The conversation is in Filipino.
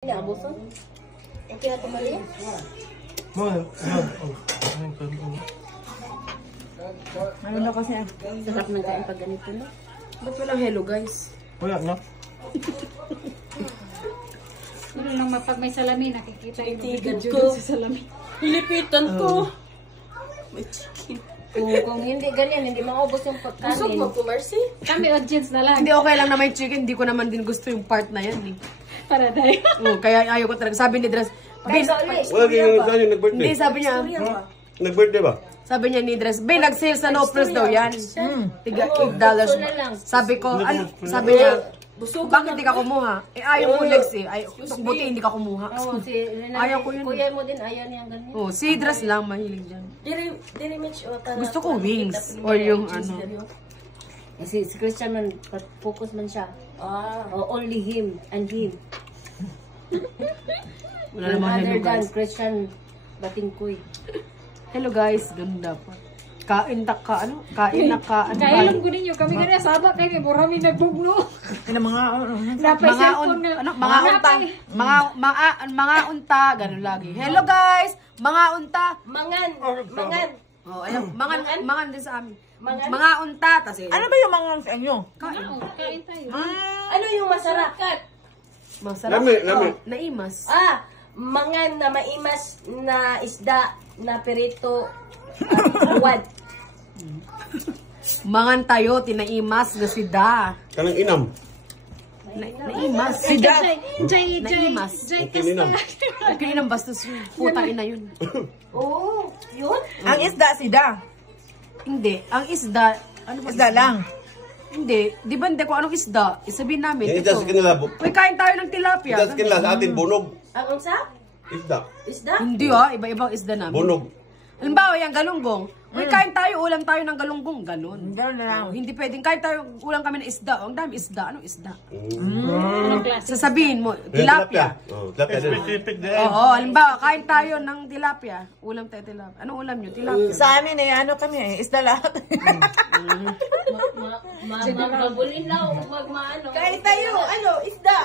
Ini abuso? Okay na tumali? Ano na kasi Sarap ng kain pag ganito na. Ba't walang hello guys? wala na. Ano lang pag may salamin, nakikita yung Titigan video ko. sa salamin. Hilipitan ko. May chicken. Kung hindi ganyan, hindi maubos yung pagkain. Busog mo po, Mercy? Kami audience na lang. Hindi okay lang na may chicken, hindi ko naman din gusto yung part na yan eh. Para tayo. Kaya ayaw ko talaga. Sabi ni Dres, Wala kayong saan yung nag-birthday? hindi sabi niya, Nag-birthday ba? sabi niya ni Dres, Be, nag-sale sa No Plus daw yan. Tiga $8. Sabi ko, ano, sabi niya, bakit di ka kumuha? Eh, ayaw ko Lex eh. Buti hindi ka kumuha. Oo, si Ayaw ko yun. Kuya mo din, ayaw niyang ganyan. Oh, si Dres lang mahilig dyan. Dili Mitch, o tara. Gusto ko wings or yung ano. Si Christian man, focus man siya. Only him and him. Wala namang hello Other than guys. Christian Batingkoy. Hello guys, ganda pa. Kain na ka, ano? Kain na ka, ano? Kaya alam ko ninyo, kami ganyan, sabak kayo, marami nagbugno. Ano mga Napay cellphone na. Mga unta, mga unta, ganun lagi. Hello guys, mga unta. Mangan! Oh, ayun, mangan din sa amin. Mangan? Mga unta, tas Ano ba yung mga sa inyo? kain. Kain tayo. Ano yung masarap? Masarap. Lami. Naimas. Mangan na maimas na isda na perito uwad. Mangan tayo, tinaimas na si Da. Kanang inam. Naimas. Si Dad. Naimas. Ang kininam. Okay nang bastos yun. Puta ina yun. Oo, yun? Ang isda, si Da. Hindi, ang isda, ano ba? Isda lang. Hindi, di ba hindi ko anong isda? Isabihin namin. Yung isda sa kanila, Uy, kain tayo ng tilapia. isda sa kanila, sa atin, bunog. Ang unsa? Isda. Isda? Hindi iba-ibang isda namin. Bunog. Halimbawa, yung galunggong. Uy, kain tayo, ulam tayo ng galunggong. Ganon. Gano'n na lang. Hindi pwedeng kain tayo, ulam kami ng isda. Ang dami isda. Anong isda? Anong klase? Sasabihin mo, tilapia. Oh, tilapia din. Oo, halimbawa, kain tayo ng tilapia. Ulam tayo tilapia. Anong ulam nyo? Tilapia. Sa amin ano kami isda lahat. Mabulin na o magmaano. Kain tayo, isda.